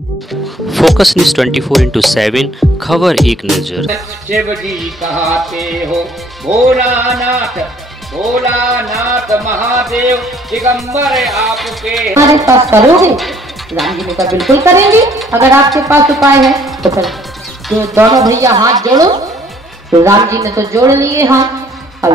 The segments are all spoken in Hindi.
फोकस न्यूज 24/7 खबर एक नजर। शिव जी कहते हो भोलानाथ भोलानाथ महादेव दिगंबर आपके हमारे पास करोगे? राम जी ने कहा बिल्कुल करेंगे, अगर आपके पास उपाय है तो फिर दोनों भैया हाथ जोड़ो। तो राम जी ने तो जोड़ लिए हाथ, अब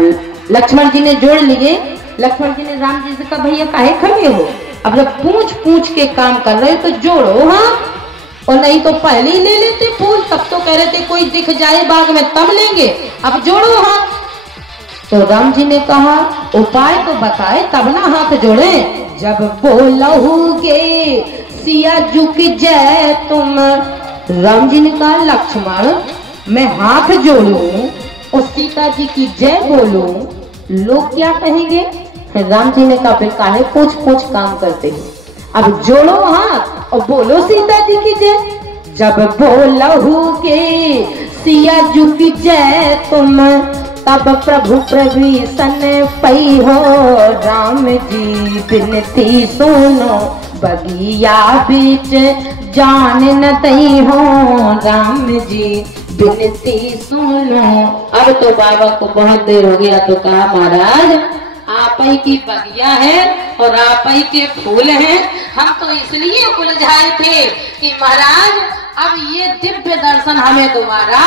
लक्ष्मण जी ने जोड़ लिए। लक्ष्मण जी ने राम जी से कहा भैया काहे खड़े हो, अब जब पूछ पूछ के काम कर रहे हो तो जोड़ो हाथ, और नहीं तो पहले ही ले लेते फूल, तब तो कह रहे थे कोई दिख जाए बाग में तब लेंगे, अब जोड़ो हाथ। तो राम जी ने कहा उपाय तो बताए तब ना हाथ जोड़े। जब बोलोगे सिया झुक जाए तुम, राम जी ने कहा लक्ष्मण मैं हाथ जोड़ूं और सीता जी की जय बोलूं, लोग क्या कहेंगे? फिर राम जी ने कहा फिर काहे पूछ पूछ काम करते हैं, अब जोड़ो हाथ और बोलो सीता जी की जय। जब बोलोगे सिया झुक जाए तुम, तब प्रभु प्रभीषण पई हो, राम जी बिनती सुनो बगिया बीच जान न दई हो, राम जी बिनती सुनो। अब तो बाबा को बहुत देर हो गया तो कहा महाराज आप ही की बगिया है और आप ही के फूल हैं, हम तो इसलिए उलझाए थे कि महाराज अब ये दिव्य दर्शन हमें दोबारा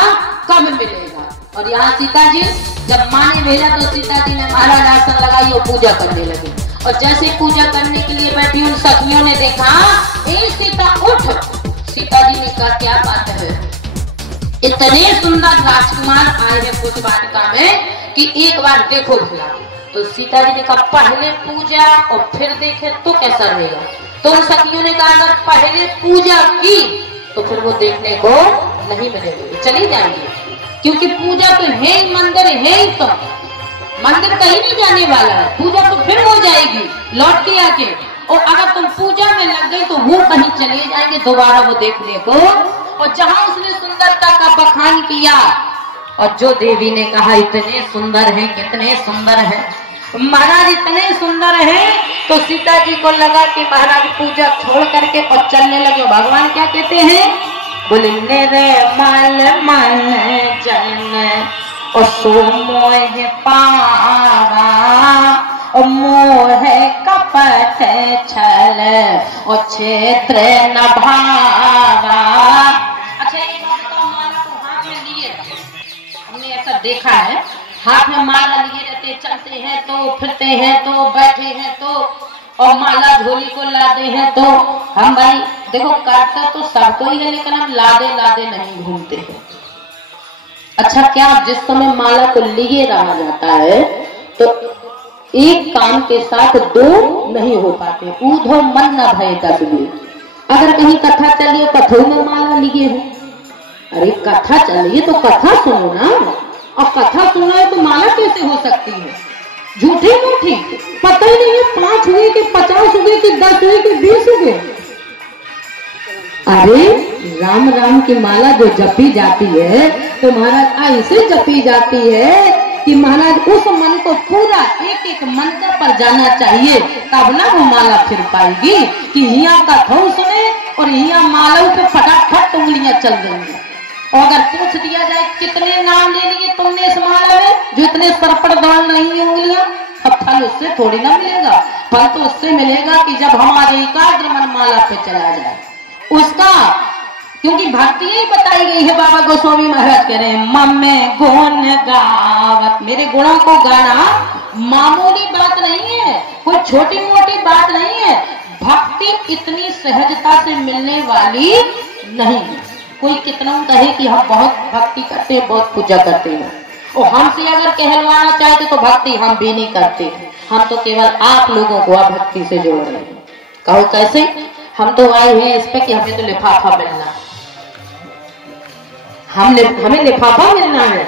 कब मिलेगा। और यहाँ सीता जी जब माँ ने भेजा तो सीता जी ने महाराज आसन लगाई और पूजा करने लगी, और जैसे पूजा करने के लिए बैठी उन सखियों ने देखा ए सीता उठ। सीता जी ने कहा क्या बात है, इतने सुंदर राजकुमार आए हैं कुछ वाटिका में कि एक बार देखो भला। तो सीता जी ने कहा पहले पूजा और फिर देखे तो कैसा रहेगा। तो उन सखियों ने कहा अगर पहले पूजा की तो फिर वो देखने को नहीं मिलेगी, चली जाएंगी, क्योंकि पूजा तो है ही, मंदिर है ही, तो मंदिर कहीं नहीं जाने वाला है, पूजा तो फिर हो जाएगी लौट के आके। और अगर तुम पूजा में लग गई तो वो कहीं चले जाएंगे दोबारा वो देखने को। और जहां उसने सुंदरता का बखान किया और जो देवी ने कहा इतने सुंदर हैं कितने सुंदर हैं महाराज, इतने सुंदर हैं, तो सीता जी को लगा कि महाराज पूजा छोड़ करके और चलने लगे। भगवान क्या कहते हैं, बोले रे माल मन जन और सो मोह पावा, और मोह कपट छल और क्षेत्र न भावा। अच्छा ये बात माला को हाथ में लिए, हमने ऐसा देखा है, हाथ में माला लिए रहते, चलते हैं तो फिरते हैं तो बैठे हैं तो, और माला झोली को लादे हैं तो। हम भाई देखो काटता तो सबको ही है, लेकिन हम लादे लादे नहीं घूमते हैं। अच्छा क्या जिस समय माला को लिए रहा जाता है तो एक काम के साथ दो नहीं हो पाते, ऊधो मन न भय दस भी। अगर कहीं कथा चलिए कथों में माला लिए है, अरे कथा चलिए तो कथा सुनो ना, और कथा सुना है तो माला कैसे हो सकती है? झूठी मूठी पता ही नहीं है 5 हुए कि 50 हुए कि 10 हुए कि 20 हुए। अरे राम राम की माला जो जपी जाती है तो महाराज ऐसे जपी जाती है कि महाराज उस मन को पूरा एक एक मंत्र पर जाना चाहिए, तब ना वो माला फिर पाएगी। कि यहाँ कथों सुने और यहाँ माला पे फटाफट उंगलियां चल रही है। और अगर पूछ दिया जाए कितने नाम ले लिए तुमने इस माला में, जो इतने सरपड़ दौड़ नहीं है उंगलियां, अब फल उससे थोड़ी ना मिलेगा। फल तो उससे मिलेगा कि जब हमारे एकाग्र मन माला पे चला जाए उसका, क्योंकि भक्ति ही बताई गई है। बाबा गोस्वामी महाराज कह रहे हैं मम्मे गुण गावत, मेरे गुणों को गाना मामूली बात नहीं है, कोई छोटी मोटी बात नहीं है। भक्ति इतनी सहजता से मिलने वाली नहीं है। कोई कितना कहे कि हम बहुत भक्ति करते हैं, बहुत पूजा करते हैं, और हमसे अगर कहलवाना चाहते तो भक्ति हम भी नहीं करते, हम तो केवल आप लोगों को भक्ति से जोड़ रहे हैं। कहो कैसे? हम तो आए हैं इस पे कि हमें तो लिफाफा मिलना है, हमें लिफाफा मिलना है।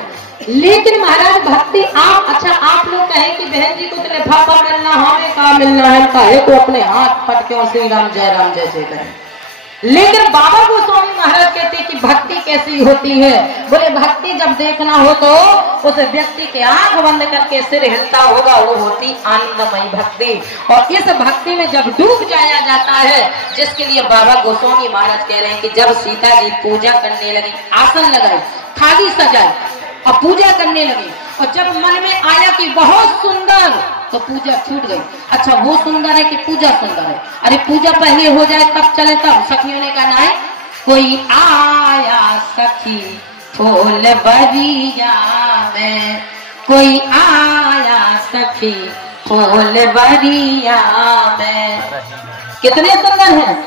लेकिन महाराज भक्ति आप, अच्छा आप लोग कहें कि बहन जी को तो लिफाफा मिलना, हमें कहा मिलना है, कहे को अपने हाथ पटके और श्री राम जय जय करें। लेकिन बाबा गोस्वामी महाराज कहते कि भक्ति कैसी होती है। बोले भक्ति जब देखना हो तो उस व्यक्ति के आंख बंद करके सिर हिलता होगा, वो होती आनंदमयी भक्ति। और इस भक्ति में जब डूब जाया जाता है, जिसके लिए बाबा गोस्वामी महाराज कह रहे हैं कि जब सीता जी पूजा करने लगी, आसन लगाई, थाली सजाई और पूजा करने लगी, और जब मन में आया कि बहुत सुंदर, तो पूजा छूट गई। अच्छा वो सुंदर है कि पूजा सुंदर है? अरे पूजा पहले हो जाए तब चले, तब सखियों ने कहा है कोई आया सखी फूल बरिया में, कोई आया सखी फूल बरिया में। कितने सुंदर है,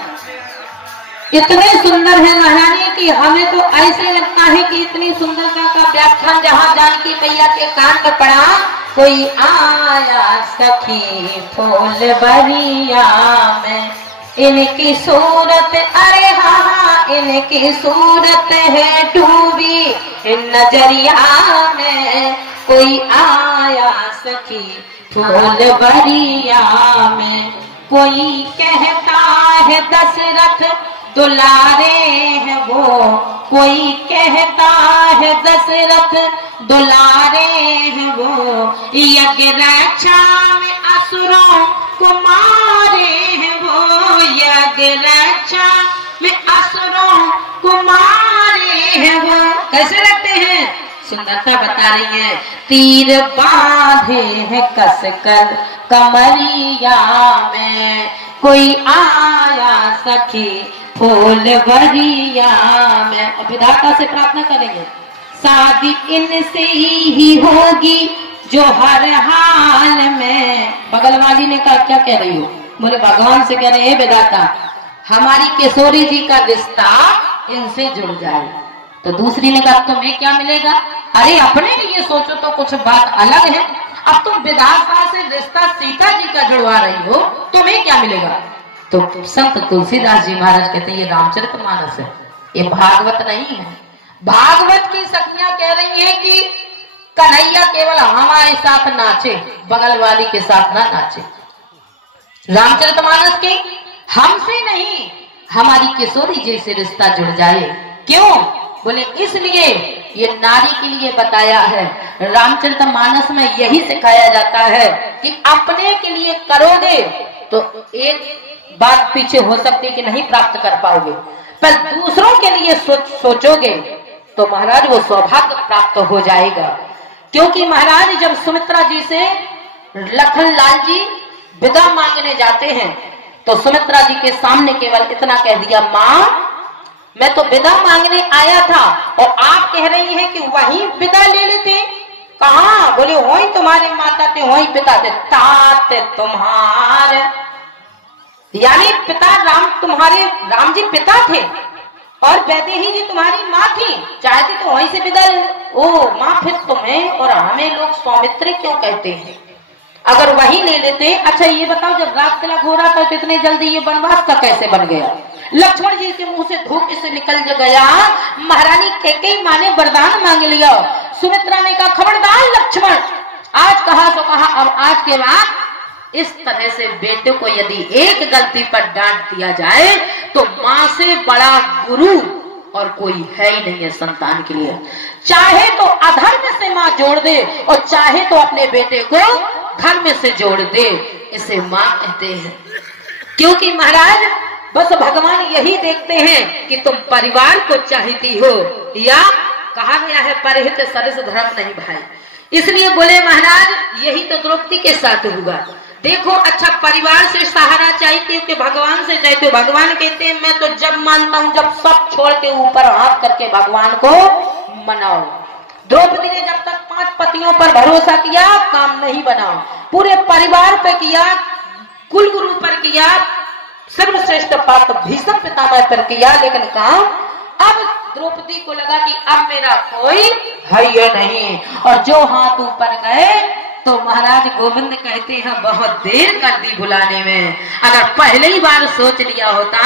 इतने सुंदर है महारानी कि हमें तो ऐसे लगता है कि इतनी सुंदरता का व्याख्यान जहाँ जानकी मैया के कान में पड़ा, कोई आया सखी फूल बरिया में, इनकी सूरत, अरे हाँ इनकी सूरत है डूबी नजरिया में, कोई आया सखी फूल बरिया में। कोई कहता है दशरथ दुलारे हैं वो, कोई कहता है दशरथ दुलारे हैं वो, यज्ञ रक्षा में असुरों को मारे हैं वो, यज्ञ रक्षा में असुरों को मारे हैं वो। कैसे लगते हैं? सुंदरता बता रही है। तीर बांधे हैं कसकर कमरिया में, कोई आया सखी फूल बरिया में। और विधाता से प्रार्थना करेंगे शादी इनसे ही होगी जो हर हाल में। बगल वाली ने कहा क्या कह रही हो? बोले भगवान से कह रहे हैं विधाता हमारी किशोरी जी का रिश्ता इनसे जुड़ जाए। तो दूसरी ने कहा तुम्हें क्या मिलेगा? अरे अपने लिए सोचो तो कुछ बात अलग है। अब तुम विधाता से रिश्ता सीता जी का जुड़वा रही हो, तुम्हें क्या मिलेगा? तो संत तुलसीदास जी महाराज कहते हैं ये रामचरितमानस है, ये भागवत नहीं है। भागवत की सखियां कह रही हैं कि कन्हैया केवल हमारे साथ नाचे, बगल वाली के साथ ना नाचे। रामचरितमानस के हमसे नहीं, हमारी किशोरी जी से रिश्ता जुड़ जाए। क्यों? बोले इसलिए ये नारी के लिए बताया है। रामचरितमानस में यही सिखाया जाता है कि अपने के लिए करोगे तो एक बात पीछे हो सकती है कि नहीं प्राप्त कर पाओगे, पर दूसरों के लिए सोचोगे तो महाराज वो सौभाग्य प्राप्त हो जाएगा। क्योंकि महाराज जब सुमित्रा जी से लखन लाल जी विदा मांगने जाते हैं तो सुमित्रा जी के सामने केवल इतना कह दिया, माँ मैं तो विदा मांगने आया था और आप कह रही हैं कि वहीं विदा ले लेते। कहाँ? बोले वहीं तुम्हारे माता थे, वहीं पिता थे, तात तुम्हारे, यानी पिता राम, तुम्हारे राम जी पिता थे और वैदेही जी तुम्हारी माँ थी, चाहते तो वहीं से विदा ले। ओ माँ फिर तुम्हें और हमें लोग सौमित्री क्यों कहते हैं? अगर वहीं ले लेते। अच्छा ये बताओ जब रात तिलक हो रहा था तो इतने जल्दी ये वनवास का कैसे बन गया? लक्ष्मण जी के मुंह से धूप से निकल गया। महारानी कैकेयी माँ ने वरदान मांग लिया। सुमित्रा ने कहा खबरदार लक्ष्मण, आज कहा तो कहा, अब आज के बाद इस तरह से बेटे को यदि एक गलती पर डांट दिया जाए तो माँ से बड़ा गुरु और कोई है ही नहीं है संतान के लिए। चाहे तो अधर्म से माँ जोड़ दे और चाहे तो अपने बेटे को धर्म से जोड़ दे, इसे माँ कहते हैं। क्योंकि महाराज बस भगवान यही देखते हैं कि तुम परिवार को चाहती हो, या कहा गया है परहित सरस धर्म नहीं भाई। इसलिए बोले महाराज यही तो द्रौपदी के साथ हुआ। देखो अच्छा परिवार से सहारा चाहते हो कि भगवान से चाहते हो? भगवान कहते हैं मैं तो जब मानता हूँ जब सब छोड़ के ऊपर हाथ करके भगवान को मनाओ। द्रौपदी ने जब तक 5 पतियों पर भरोसा किया काम नहीं बना, पूरे परिवार पर किया, कुल गुरु पर किया, सर्वश्रेष्ठ पात्र भीष्म पितामह पर किया, लेकिन काम अब द्रौपदी को लगा कि अब मेरा कोई है ये नहीं। और जो हाथ ऊपर गए तो महाराज गोविंद कहते हैं बहुत देर कर दी बुलाने में। अगर पहले ही बार सोच लिया होता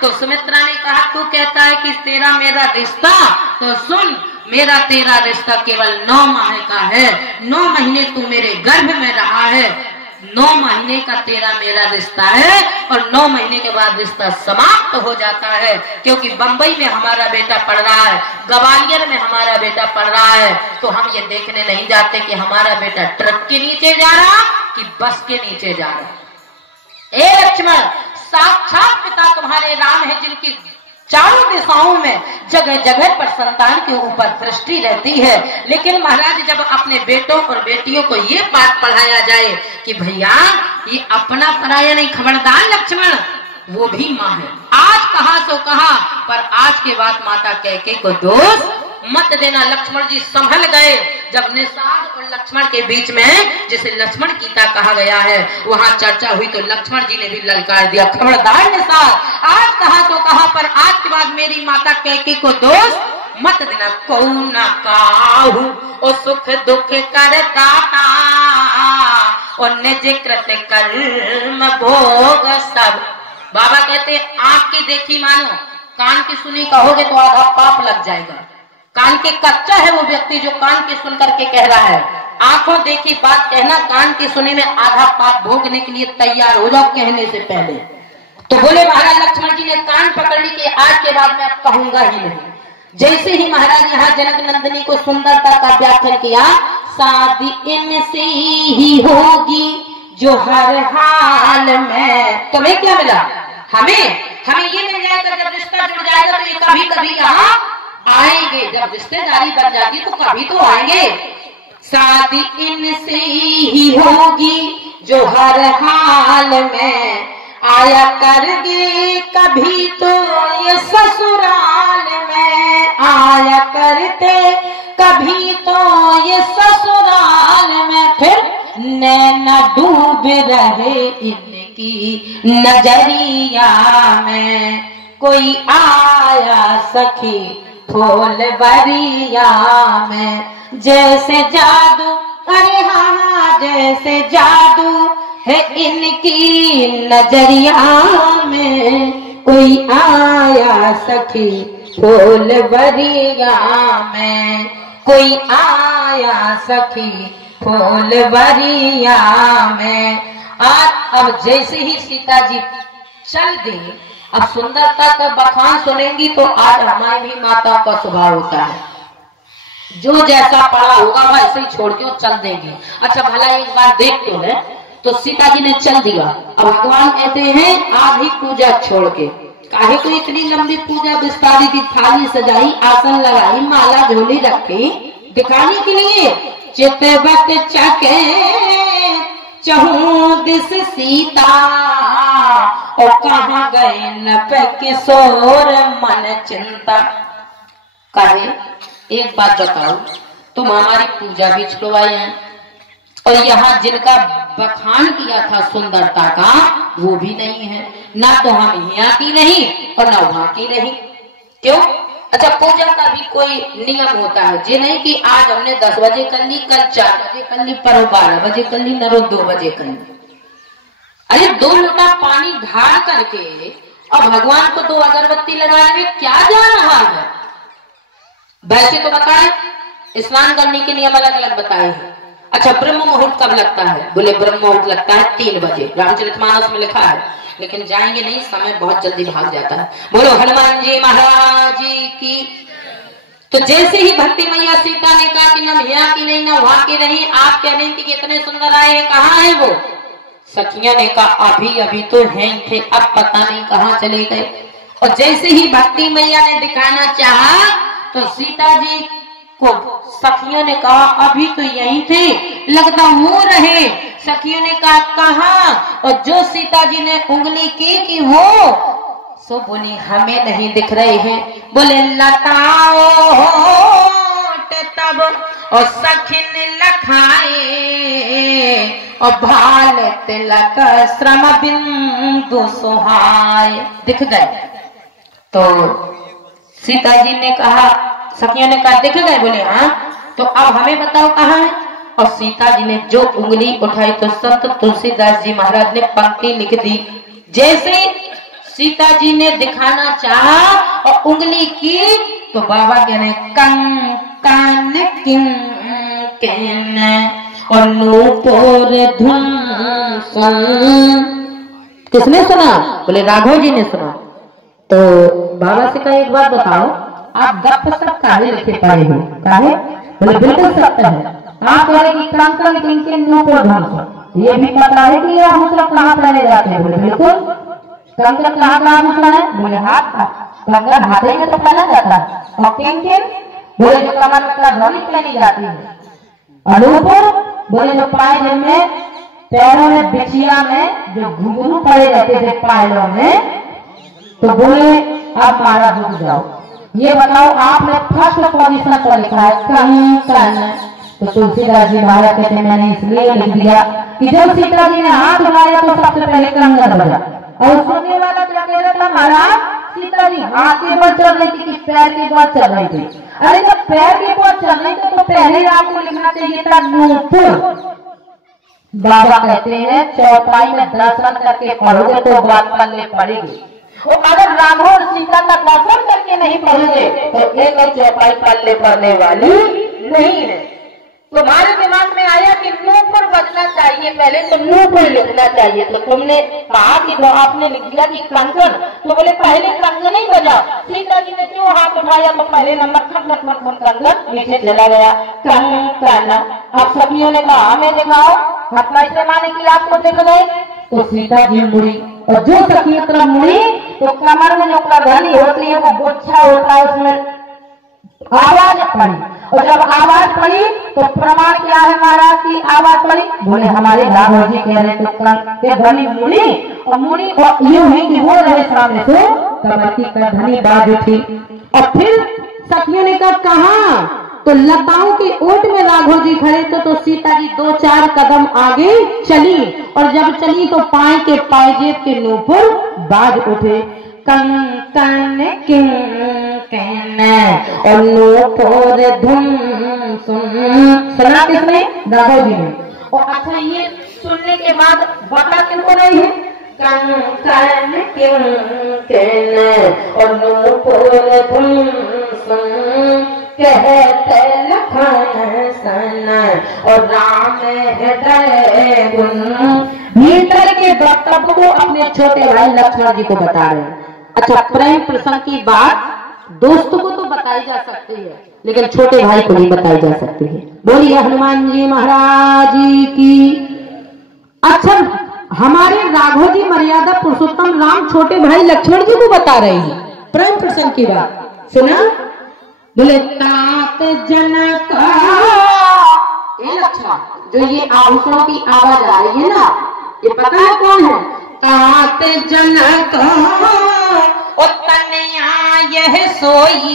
तो सुमित्रा ने कहा तू कहता है कि तेरा मेरा रिश्ता, तो सुन मेरा तेरा रिश्ता केवल 9 माह का है। 9 महीने तू मेरे गर्भ में रहा है, 9 महीने का तेरा मेरा रिश्ता है और 9 महीने के बाद रिश्ता समाप्त हो जाता है, क्योंकि बंबई में हमारा बेटा पढ़ रहा है, ग्वालियर में हमारा बेटा पढ़ रहा है, तो हम ये देखने नहीं जाते कि हमारा बेटा ट्रक के नीचे जा रहा कि बस के नीचे जा रहा। ए लक्ष्मण, साक्षात पिता तुम्हारे राम है, जिनकी चारों दिशाओं में जगह जगह पर संतान के ऊपर दृष्टि रहती है। लेकिन महाराज जब अपने बेटों और बेटियों को ये बात पढ़ाया जाए कि भैया ये अपना पराया नहीं, खबरदार लक्ष्मण, वो भी माँ है। आज कहा सो कहा, पर आज के बाद माता कैकेयी को दोष मत देना। लक्ष्मण जी संभल गए। जब निषाद और लक्ष्मण के बीच में जिसे लक्ष्मण गीता कहा गया है वहां चर्चा हुई, तो लक्ष्मण जी ने भी ललकार दिया, खबरदार निषाद, आज कहा तो कहा, पर आज के बाद मेरी माता कैकेयी को दोष मत देना। कौना काहू और सुख दुख करता और निज कृत कर्म भोग सब। बाबा कहते आंख की देखी मानो, कान की सुनी कहोगे तो आधा पाप लग जाएगा। कान के कच्चा है वो व्यक्ति जो कान की सुन करके कह रहा है, आंखों देखी बात कहना, कान की सुनी में आधा पाप भोगने के लिए तैयार हो जाओ कहने से पहले। तो बोले महाराज लक्ष्मण जी ने कान पकड़ ली कि आज के बाद मैं अब कहूंगा ही नहीं। जैसे ही महाराज यहाँ जनक नंदिनी को सुंदरता का व्याख्यान किया, शादी इनसे ही होगी जो हर हाल में। तुम्हें क्या मिला? हमें ये मिल जाएगा जब रिश्ता जुड़ जाएगा, तो ये कभी कभी यहाँ आएंगे। जब रिश्तेदारी बन जाती तो कभी तो आएंगे। शादी इनसे ही होगी जो हर हाल में आया करगे, कभी तो ये ससुराल में आया करते, कभी तो ये ससुराल में। फिर नैना डूब रहे इनकी नजरिया में, कोई आया सखी फूलवरिया में। जैसे जादू, अरे हाँ जैसे जादू है इनकी नजरिया में, कोई आया सखी फूलवरिया में, कोई आया सखी फूलवरिया में। आज अब जैसे ही सीता जी चल दी, अब सुंदरता का बखान सुनेंगी तो आज हमारी भी माता का स्वभाव होता है, जो जैसा पड़ा होगा वैसे ही छोड़ के चल देंगे। अच्छा भला एक बार देख तो ले, तो सीता जी ने चल दिया। अब भगवान कहते हैं आधी पूजा छोड़ के, काहे को इतनी लंबी पूजा विस्तारी की, थाली सजाई, आसन लगाई, माला झोली रखी, दिखाने के लिए। चितवत चके चहु दिस सीता, और कहाँ गए नप किशोर मन चिंता। कहे एक बात बताओ, तुम हमारी पूजा भी छुड़वाई है और यहाँ जिनका बखान किया था सुंदरता का वो भी नहीं है, ना तो हम यहाँ की नहीं और ना वहां की नहीं। क्यों? अच्छा पूजा का भी कोई नियम होता है, ये नहीं कि आज हमने 10 बजे कर ली, कल 4 बजे कर ली, पर 12 बजे कर ली, नरो 2 बजे कर ली। अरे 2 लोटा पानी ढाल करके और भगवान को 2 अगरबत्ती लगाने में क्या जा रहा है? वैसे तो बताए स्नान करने के नियम अलग अलग बताए हैं। अच्छा ब्रह्म मुहूर्त कब लगता है? बोले ब्रह्म मुहूर्त लगता है 3 बजे, रामचरितमानस में लिखा है, लेकिन जाएंगे नहीं, समय बहुत जल्दी भाग जाता है। बोलो हनुमान जी महाराज की। तो जैसे ही भक्ति मैया सीता ने कहा कि न यहाँ की नहीं, न वहां की नहीं, आप कह रही थी कि इतने सुंदर आए हैं, कहाँ है वो? सखिया ने कहा अभी अभी तो हैं थे, अब पता नहीं कहाँ चले गए। और जैसे ही भक्ति मैया ने दिखाना चाहा तो सीता जी को सखियों ने कहा अभी तो यहीं थे, लगता वो रहे। सखियों ने कहा कहाँ? और जो सीता जी ने उंगली की कि वो, सो बोली हमें नहीं दिख रहे हैं। बोले लताओ तब और सखिन लखाए और भाल तिलक श्रम बिंदु सुहाए, दिख गए। तो सीता जी ने कहा, सखिया ने कहा दिख गए? बोले हाँ। तो अब हमें बताओ कहाँ है? और सीता जी ने जो उंगली उठाई तो संत तुलसीदास जी महाराज ने पंक्ति लिख दी। जैसे सीता जी ने दिखाना चाहा और उंगली की तो बाबा कह रहे कंकन किन और नूपुर धुन सुन। किसने सुना? बोले राघव जी ने सुना। तो बाबा से कहा एक बात बताओ, आप गप सब काहे लिखे पड़े हो? काहे? बोले बिल्कुल सत्य है। आप कह रहे कि कंकन किनके मुंह पर घुस, ये भी पता है कि ये हम सब कहाँ पहने जाते हैं? बोले बिल्कुल। कंकन कहाँ कहाँ घुसना है? बोले हाथ का। कंकन हाथे में तो पहना जाता है। और किन? बोले जो कमर में ध्वनि पहनी जाती है। अनूपुर बोले जो पाए में, पैरों में, बिछिया में जो घुंघरू पड़े रहते थे पायलों में, तो बोले आप मारा रुक जाओ। ये बताओ आपने फर्स्ट पोजीशन पर लिखा है कंकन, तो तुलसीदास जी महाराज कहते हैं मैंने इसलिए लिख दिया कि जब सीता जी ने हाथ उठाया तो सबसे पहले कंगन बजा। और सुनने वाला क्या कह रहा था? महाराज सीता जी हाथ के बल चल रही थी कि पैर के बल चल रही थी? अरे जब पैर के बल चल रही थी तो पहले आपको लिखना चाहिए था नूपुर। बाबा कहते हैं चौपाई में दर्शन करके पढ़ोगे तो बात पल्ले पड़ेगी, और अगर राघव और सीता का दर्शन करके नहीं पढ़ोगे तो एक चौपाई पल्ले पड़ने वाली नहीं है। तुम्हारे दिमाग में आया कि नूपुर बजना चाहिए, पहले तो नूपुर लिखना चाहिए, तो तुमने कहा कि जो आपने लिख दिया कि कंकन, तो बोले पहले कंकन ही बजा। सीता जी ने क्यों हाथ उठाया? तो पहले नंबर कंकन नीचे चला गया कंकन। अब सखियों ने कहा हमें दिखाओ, हाथ ऐसे माने कि आपको देख गए। तो सीता जी मुड़ी, और जो सखी तरफ मुड़ी तो कमर में जो ध्वनि होती है वो गुच्छा होता है, उसमें आवाज पड़ी, और जब आवाज पड़ी तो प्रमाण क्या है महाराज की आवाज पड़ी? बोले हमारे राघव जी कह रहे थे ध्वनि मुड़ी, और मुड़ी और यूं ही कि हो रहे सामने से कमर की ध्वनि बाज उठी। और फिर सखियों ने कहा तो लताओं की ओट में राघव जी खड़े थे, तो सीता जी 2-4 कदम आगे चली, और जब चली तो पाए के पायजेब के नूपुर बाज उठे। कंकन किंकन और नूपुर धुन सुन। सुना किसने? राघव जी ने। और अच्छा ये सुनने के बाद बता किनको रही है? कंकन किंकन और नूपुर धुन सुन, कहते लखन सन और राम हृदय गुण। भीतर के वक्तव्य को अपने छोटे भाई लक्ष्मण जी को बता रहे हैं। अच्छा प्रेम प्रसंग की बात दोस्त को तो बताई जा सकती है, लेकिन छोटे भाई को नहीं बताई जा सकती है। बोलिए हनुमान जी महाराज की। अच्छा हमारे राघव जी मर्यादा पुरुषोत्तम राम छोटे भाई लक्ष्मण जी को बता रहे हैं प्रेम प्रसंग की बात। सुना? बोले तात जनक, लक्ष्मण जो ये आभूषणों की आवाज आ रही है ना, ये पता है कौन है? तात जनक तनया यह सोई।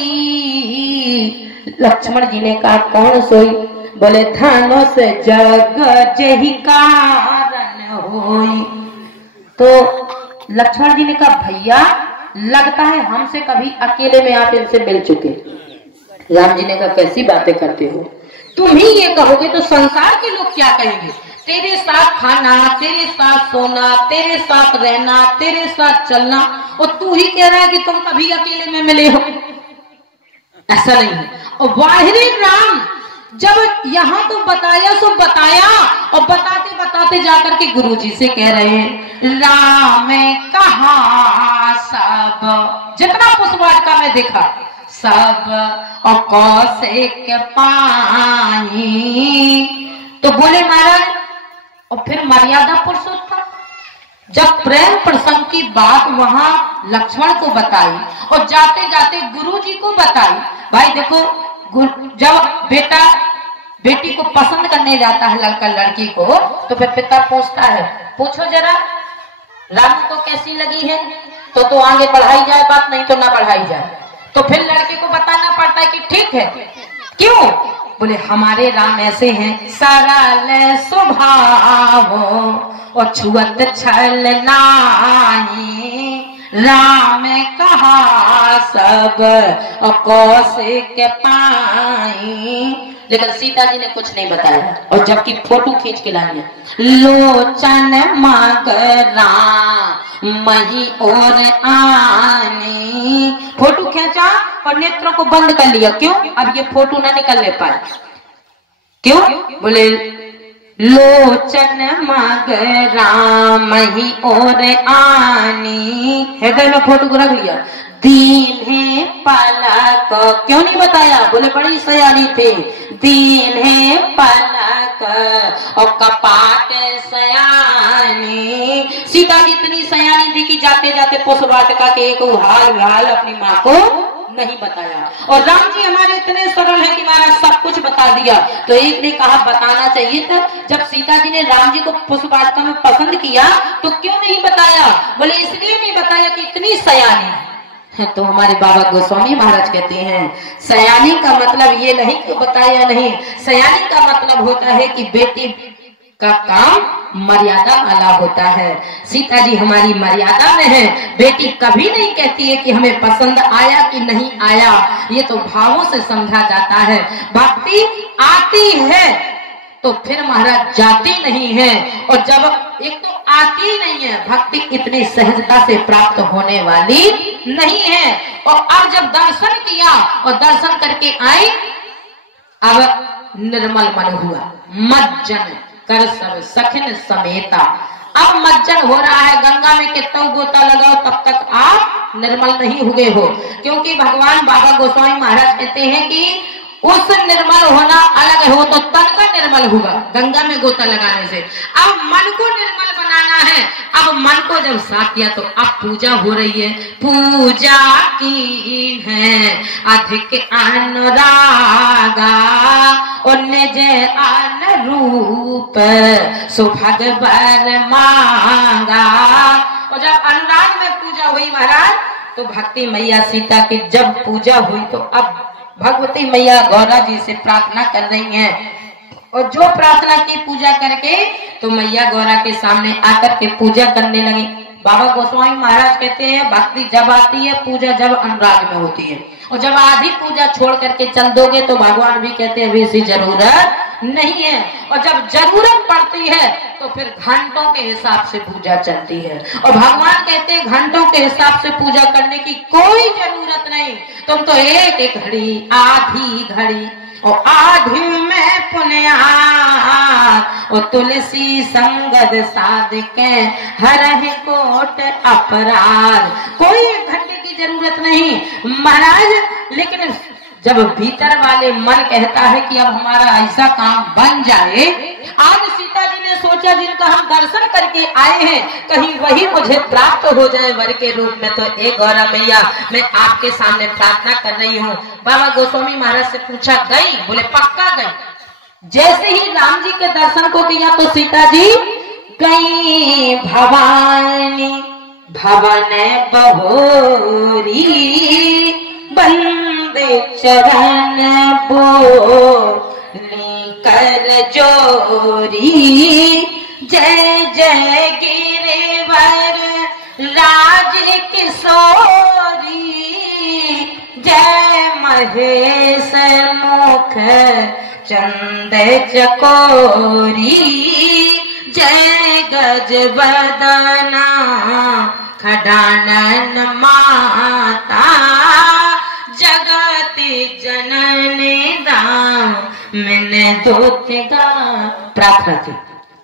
लक्ष्मण जी ने कहा कौन सोई? बोले धनुष जग जही कारण होई। तो लक्ष्मण जी ने कहा भैया लगता है हमसे कभी अकेले में आप इनसे मिल चुके। राम जी ने कहा कैसी बातें करते हो, तुम ही ये कहोगे तो संसार के लोग क्या कहेंगे? तेरे साथ खाना, तेरे साथ सोना, तेरे साथ रहना, तेरे साथ चलना, और तू ही कह रहा है कि तुम कभी अकेले में मिले हो। ऐसा नहीं है। और बाहरी राम जब यहाँ तो बताया सो बताया, और बताते बताते जाकर के गुरुजी से कह रहे हैं राम कहा सब, जितना पुष्पवाटिका में देखा सब और कौशिक पाई। तो बोले महाराज, और फिर मर्यादा पुरुषोत्तम जब प्रेम प्रसंग की बात वहां लक्ष्मण को बताई और जाते जाते गुरु जी को बताई। भाई देखो जब बेटा बेटी को पसंद करने जाता है लड़का लड़की को, तो फिर पिता पूछता है पूछो जरा रामू को कैसी लगी है, तो आगे बढ़ाई जाए बात, नहीं तो ना बढ़ाई जाए। तो फिर लड़के को बताना पड़ता है कि ठीक है। क्यों? बोले हमारे राम ऐसे हैं सरल स्वभाव और छुअत छल नाही, राम कहा सब और कौशिक पाई। लेकिन सीता जी ने कुछ नहीं बताया, और जबकि फोटो खींच के लाए लोचन मगरा मही और आनी। फोटो खींचा और नेत्रों को बंद कर लिया। क्यों? अब ये फोटो ना निकलने पाए। क्यों? बोले लोचन मग राम ही और आनी, हृदय में फोटो को रख लिया। दीन है पलक, क्यों नहीं बताया? बोले बड़ी सयानी थे। दीन है पलक और कपाट सयानी। सीता जी इतनी सयानी थी कि जाते जाते पुष्प वाटिका के एक हाल अपनी माँ को नहीं बताया। और राम जी हमारे इतने सरल है कि महाराज सब कुछ बता दिया। तो एक ने कहा बताना चाहिए था, जब सीता जी ने राम जी को पुष्प वाटिका में पसंद किया तो क्यों नहीं बताया? बोले इसलिए नहीं बताया कि इतनी सयानी है। तो हमारे बाबा गोस्वामी महाराज कहते हैं सयानी का मतलब ये नहीं कि बताया नहीं, सयानी का मतलब होता है कि बेटी का काम मर्यादा वाला होता है। सीता जी हमारी मर्यादा में है। बेटी कभी नहीं कहती है कि हमें पसंद आया कि नहीं आया, ये तो भावों से समझा जाता है। भक्ति आती है तो फिर महाराज जाती नहीं है। और जब एक तो आती ही नहीं है, भक्ति इतनी सहजता से प्राप्त होने वाली नहीं है। और अब जब दर्शन किया और दर्शन करके आई, अब निर्मल मन हुआ। मज्जन कर सब सखिन समेता, अब मज्जन हो रहा है। गंगा में कितना गोता लगाओ तब तक आप निर्मल नहीं हुए हो, क्योंकि भगवान बाबा गोस्वामी महाराज कहते हैं कि उस निर्मल होना अलग है, वो तो तन का निर्मल होगा गंगा में गोता लगाने से। अब मन को निर्मल बनाना है। अब मन को जब साफ किया तो अब पूजा हो रही है। पूजा की है अधिक अनुरागा और निज अनुरूप सुभगवर मांगा। और जब अनुराग में पूजा हुई महाराज तो भक्ति मैया सीता की जब पूजा हुई तो अब भगवती मैया गौरा जी से प्रार्थना कर रही हैं। और जो प्रार्थना की पूजा करके तो मैया गौरा के सामने आकर के पूजा करने लगी। बाबा गोस्वामी महाराज कहते हैं भक्ति जब आती है, पूजा जब अनुराग में होती है। और जब आधी पूजा छोड़ करके चल दोगे तो भगवान भी कहते हैं अभी इसी जरूरत नहीं है। और जब जरूरत पड़ती है तो फिर घंटों के हिसाब से पूजा चलती है। और भगवान कहते हैं घंटों के हिसाब से पूजा करने की कोई जरूरत नहीं, तुम तो एक एक घड़ी, आधी घड़ी और आधी में पुण्य और तुलसी संगत साधके हरहि कोट अपराध। कोई एक घंटे की जरूरत नहीं महाराज। लेकिन जब भीतर वाले मन कहता है कि अब हमारा ऐसा काम बन जाए, आज सीता जी ने सोचा जिनका हम दर्शन करके आए हैं कहीं वही मुझे प्राप्त हो जाए वर के रूप में। तो एक गौरा मैया मैं आपके सामने प्रार्थना कर रही हूँ। बाबा गोस्वामी महाराज से पूछा गई? बोले पक्का गई। जैसे ही राम जी के दर्शन को किया तो सीता जी गई भवानी भवन बहोरी बंदे चरण बोली कर जोरी। जय जय गिरिवर राज किशोरी जय महेश मुख चंद चकोरी जय गज बदना खडानन माता जगति जननी दाम मैंने दूतेगा। प्रार्थना थी,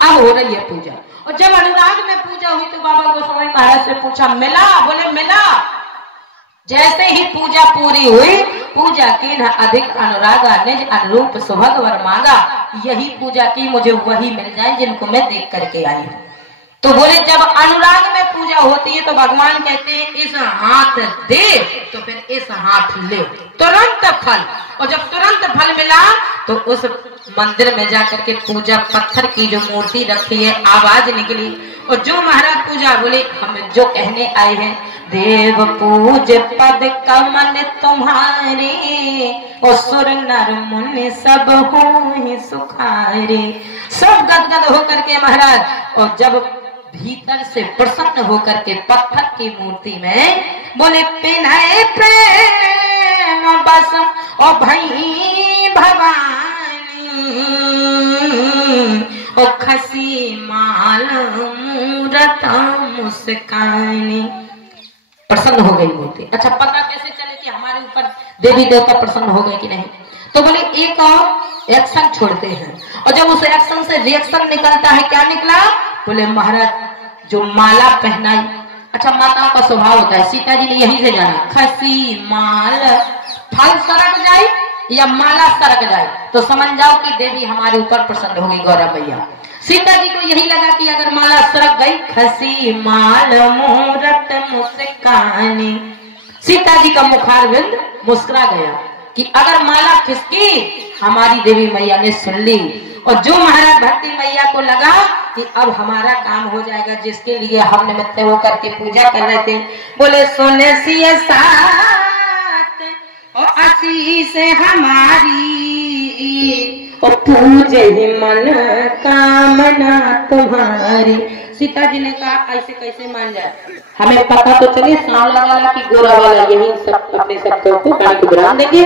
अब हो रही है पूजा। और जब अनुराग में पूजा हुई तो बाबा गोस्वामी महाराज से पूछा मिला? बोले मिला। जैसे ही पूजा पूरी हुई, पूजा की न अधिक अनुरागा निज अनुरूप सुभग वर मांगा। यही पूजा की मुझे वही मिल जाए जिनको मैं देख करके आई हूँ। तो बोले जब अनुराग में पूजा होती है तो भगवान कहते हैं इस हाथ दे तो फिर इस हाथ ले, तुरंत फल। और जब तुरंत फल मिला तो उस मंदिर में जाकर के पूजा पत्थर की जो मूर्ति रखी है आवाज निकली। और जो महाराज पूजा बोले हम जो कहने आए हैं देव पूज पद कमल तुम्हारे और सुर नर मुनि सब हो सुखारे। सब गदगद होकर के महाराज और जब भीतर से प्रसन्न होकर के पत्थर की मूर्ति में बोले पिन्हे प्रेम बस और भई भवानी और खसी माल मूरत मुस्कानी। प्रसन्न हो गई मूर्ति। अच्छा पता कैसे चले कि हमारे ऊपर देवी देवता प्रसन्न हो गए कि नहीं? तो बोले एक और एक्शन छोड़ते हैं और जब उस एक्शन से रिएक्शन निकलता है, क्या निकला? बोले महाराज जो माला पहनाई। अच्छा, माताओं का स्वभाव होता है, सीता जी ने यहीं से जाना, खसी माल, फल सरक जाए या माला सरक जाए तो समझ जाओ कि देवी हमारे ऊपर प्रसन्न होगी, गौरा मैया। सीता जी को यही लगा कि अगर माला सरक गई, खसी माल मुहूर्त मुस्कानी, सीता जी का मुखारविंद मुस्कुरा गया कि अगर माला खिसकी हमारी देवी मैया ने सुन ली। और जो महाराज भक्ति मैया को लगा कि अब हमारा काम हो जाएगा, जिसके लिए हम निमित्त होकर के पूजा कर रहे थे, बोले सोने सिए साथ और आशीष हमारी और पूजे मन कामना तुम्हारी। सीता जी ने कहा ऐसे कैसे मान जाए, हमें पता तो चले सांवला वाला की गोरा वाला यही सब अपने शब्दों को विराम देंगे।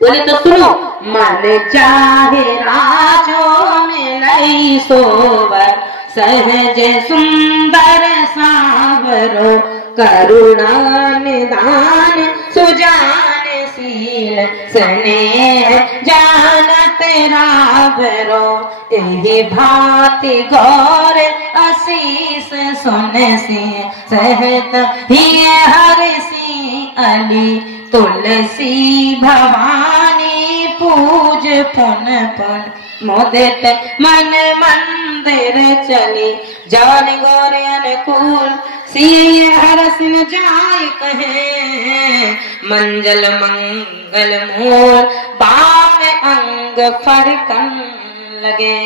बोले तो सुनो, मन चाहे राजो में नहीं सोवर, सहज सुंदर सावरो करुणा निदान सुजान शील स्नेह जानत रावरो, एहि भांति गौर आशीष सुन सिंह सहत ही हरि सिंह अली, तुलसी भवानी पूज पुन पुन मोदित मन मंदिर चली, जान गौर अनुकूल सिय हरस न जाय कहे, मंजल मंगल मोर बाव अंग फरकन लगे।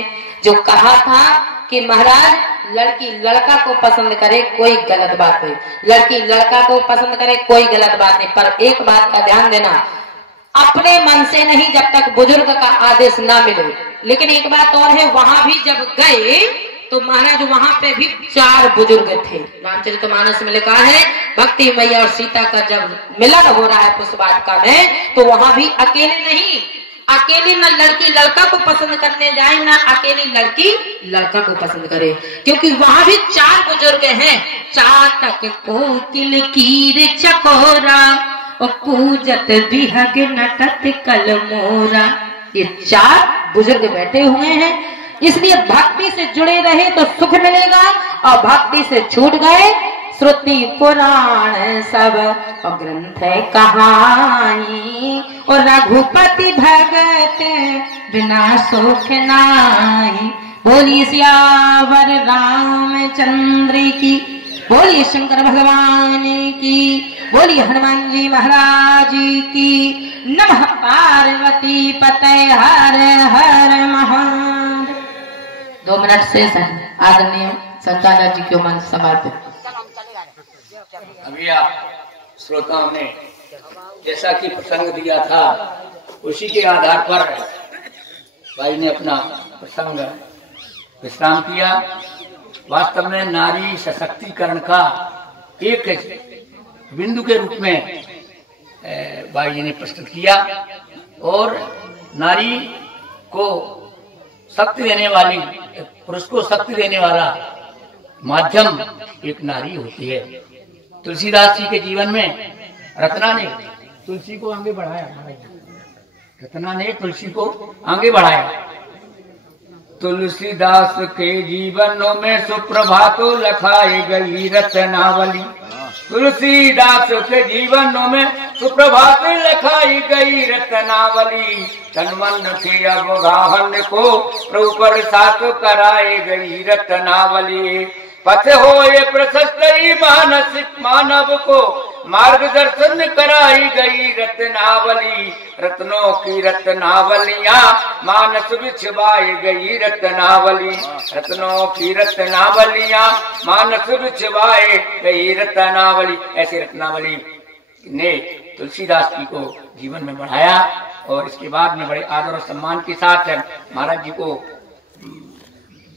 जो कहा था कि महाराज लड़की लड़का को पसंद करे कोई गलत बात नहीं, लड़की लड़का को पसंद करे कोई गलत बात नहीं, पर एक बात का ध्यान देना, अपने मन से नहीं जब तक बुजुर्ग का आदेश ना मिले। लेकिन एक बात और है, वहां भी जब गए तो महाराज वहां पे भी 4 बुजुर्ग थे। रामचरितमानस में लिखा है भक्ति मैया और सीता का जब मिलन हो रहा है पुष्प वाटिका में, तो वहां भी अकेले नहीं, अकेली न लड़की लड़का को पसंद करने जाए, ना अकेली लड़की लड़का को पसंद करे, क्योंकि वहां भी 4 बुजुर्ग हैं। चातक कोकिल कीर चकोरा और पूजत बिहग नटत कल मोरा, ये 4 बुजुर्ग बैठे हुए हैं। इसलिए भक्ति से जुड़े रहे तो सुख मिलेगा, और भक्ति से छूट गए श्रुति पुराण सब और ग्रंथ कहानी, और रघुपति भगत बिना सुख नाही। बोलिए सियावर रामचंद्र की, बोलिए शंकर भगवान की, बोलिए हनुमान जी महाराज की। नमः पार्वती पते हर हर महादेव। 2 मिनट से आदरणीय संचालक जी को मंच समर्पित। अभी आप श्रोताओं ने जैसा कि प्रसंग दिया था उसी के आधार पर भाई ने अपना प्रसंग विश्राम किया। वास्तव में नारी सशक्तिकरण का एक बिंदु के रूप में भाई जी ने प्रस्तुत किया, और नारी को शक्ति देने वाली, पुरुष को शक्ति देने वाला माध्यम एक नारी होती है। तुलसीदास जी के जीवन में रत्ना ने तुलसी को आगे बढ़ाया, रत्ना ने तुलसी को आगे बढ़ाया। तुलसीदास के जीवनों में सुप्रभातो लखाई गई रत्नावली, तुलसीदास के जीवनों में सुप्रभात लखाई गई रत्नावली, तन मन के अवगाहन को प्रभु पर साथ कराई गई रत्नावली। पथ हो ये प्रशस्त मानसिक मानव को मार्गदर्शन कराई गई रत्नावली, रत्नों की रत्नावलियां मानस बिछवाई गई रत्नावली, रत्नों की रत्नावलियां मानस बिछवाई गई रत्नावली। ऐसे रत्नावली ने तुलसीदास जी को जीवन में बढ़ाया, और इसके बाद में बड़े आदर और सम्मान के साथ महाराज जी को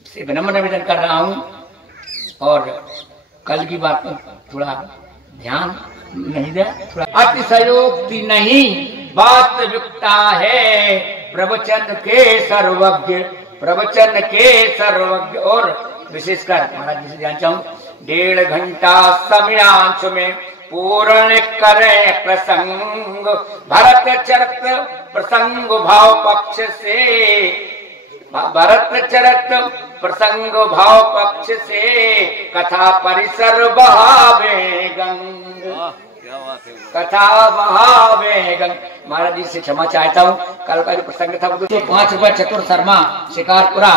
से विनम्र निवेदन कर रहा हूँ। और कल की बात पर थोड़ा ध्यान नहीं दे, थोड़ा अतिशयोक्ति नहीं वास्तविकता है, प्रवचन के सर्वज्ञ, प्रवचन के सर्वज्ञ। और विशेषकर महाराज जी से जान चाहूँ, 1.5 घंटा समयांश में पूर्ण करें प्रसंग, भरत चरित प्रसंग भाव पक्ष से भरत चरत प्रसंग भाव पक्ष से कथा परिसर बहावे गंग, कथा बहावे गंग। महाराज जी से क्षमा चाहता हूँ, कल का जो प्रसंग था वो 5 रुपए चतुर शर्मा शिकारपुरा,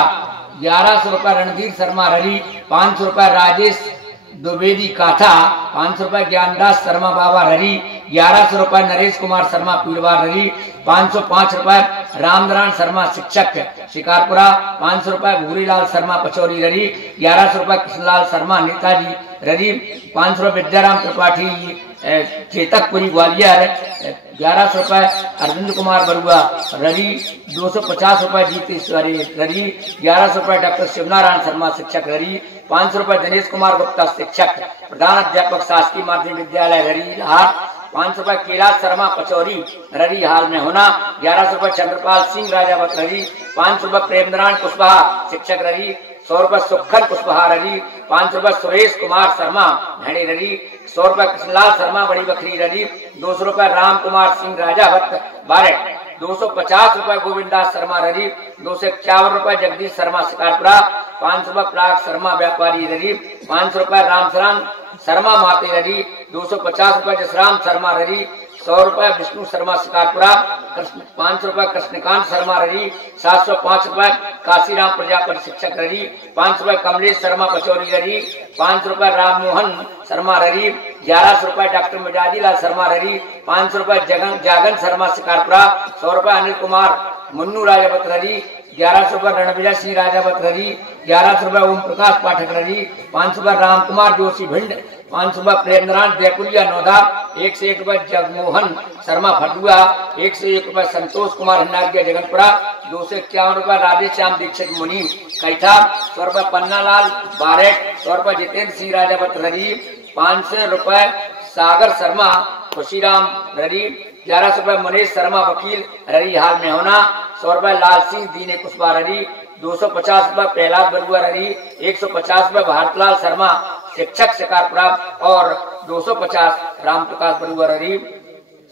1100 रुपए रणधीर शर्मा ररी, 500 रुपए राजेश द्विवेदी काथा, 500 रुपए ज्ञानदास शर्मा बाबा ररी, 1100 रुपए नरेश कुमार शर्मा पीड़वार ररी, 505 रुपए रामनारायण शर्मा शिक्षक शिकारपुरा, 500 रुपए भूरीलाल शर्मा पचौरी ररी, 1100 रुपए कृष्णलाल शर्मा नेताजी ररी, 500 रुपए विद्याराम त्रिपाठी चेतकपुरी ग्वालियर, 1100 रुपए अरविंद कुमार बरुआ ररी, 250 रुपए जीतेश्वरी ररी, 1100 रुपए डॉक्टर शिवनारायण शर्मा शिक्षक ररी, 500 रुपए दिनेश कुमार गुप्ता शिक्षक प्रधान अध्यापक शासकीय माध्यमिक विद्यालय ररी लाहौर, 500 रुपए कैलाश शर्मा पचौरी ररी हाल में होना, 1100 रुपए चंद्रपाल सिंह राजावत ररी, 500 रुपए प्रेमनारायण कुशवाहा शिक्षक ररी, 100 रुपए सुखन कुशवाहा ररी, 500 रुपए सुरेश कुमार शर्मा भेड़ी ररी, 100 रुपए कृष्णलाल शर्मा बड़ी बकरी ररी, 200 रुपए राम कुमार सिंह राजावत बारेट, 250 रुपए गोविंदास शर्मा ररी, 251 रुपए जगदीश शर्मा शिकारपुरा, 500 रुपए प्राग शर्मा व्यापारी ररी, 500 रुपए रामशरण शर्मा माते ररी, 250 रुपए जसराम शर्मा ररी, 100 रुपए विष्णु शर्मा शिकारपुरा, 500 रुपए कृष्णकांत शर्मा ररी, 705 रुपए काशीराम प्रजापति शिक्षक ररी, 500 रुपए कमलेश शर्मा पचौरी ररी, 500 रुपए राममोहन शर्मा ररी, 1100 रुपए डॉक्टर मिजाजीलाल शर्मा ररी, 500 रुपए जागन शर्मा शिकारपुरा, 100 रुपए अनिल कुमार मुन्नू राजावत ररी, 1100 रुपए रणविजय सिंह राजावत ररी, 1100 रुपए ओम प्रकाश पाठक ररी, 500 रुपए राम कुमार जोशी भिंड, 500 रुपए प्रेमनारायण जयपुरिया नौदा, 101 रुपए जगमोहन शर्मा फटुआ, 101 रुपए संतोष कुमार हिन्नागिया जगनपुरा, 251 रुपए राधेश्याम दीक्षित मुनि कैथा, 100 रुपए पन्नालाल बारेट, 100 रुपए जितेंद्र सिंह राजावत ररी, 500 रुपए सागर शर्मा खुशीराम ररी, 1100 रुपए मनीष शर्मा वकील ररी हाल में होना, 100 रुपए लाल सिंह दीने कुशवा ररी, 250 रुपए प्रहलाद बरुआ ररी, 150 रुपए भारतलाल शर्मा शिक्षक शिकारपुरा और 250 राम प्रकाश बरुआ ररी।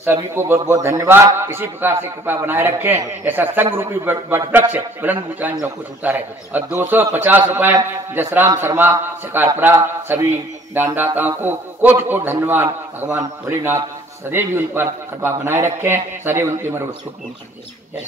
सभी को बहुत बहुत धन्यवाद। इसी प्रकार से कृपा बनाए रखें, ऐसा संघ रूपी वटवृक्ष बुलंद ऊंचाइयों में कुछ होता है। और 250 रुपए जसराम शर्मा शिकारपुरा। सभी दानदाताओं को कोटि कोटि धन्यवाद। भगवान भोलेनाथ सदैव उन पर कृपा बनाए रखें, सदैव उनकी मनोरथ को पूर्ण करते हैं।